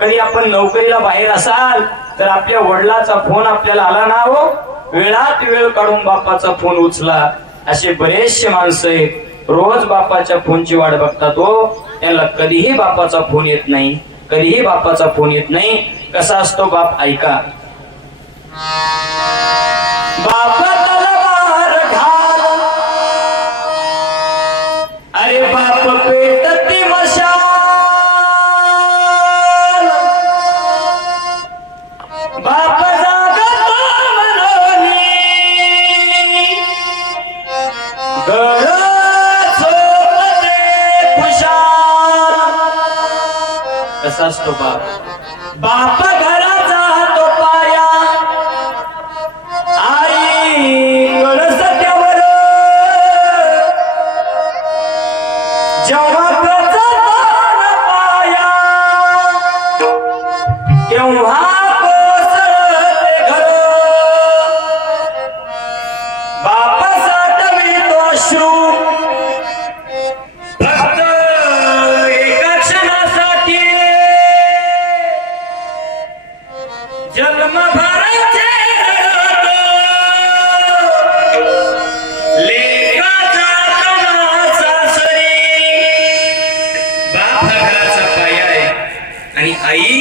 कधी आपण नोकरीला बाहेर असाल तर आपल्या वडिलाचा फोन आपल्याला आला ना हो? वेळात वेळ काढून बापाचा फोन उचला. असे बरेचसे माणसं आहेत. रोज बापाच्या फोनची वाट बघतात हो. त्याला कधीही बापाचा फोन येत नाही. कधीही बापाचा फोन येत नाही. कसा असतो बाप? ऐका. कसा असतो बाप? बाप घरात तो पाया. आई कळस त्यावर. जेव्हा जन्मभराचे लेकाचा बाप हा घराचा पाया आणि आई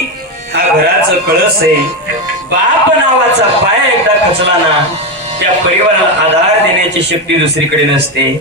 हा घराचं कळस आहे. बाप नावाचा पाया एकदा खचला ना त्या परिवाराला आधार देण्याची शक्ती दुसरीकडे नसते.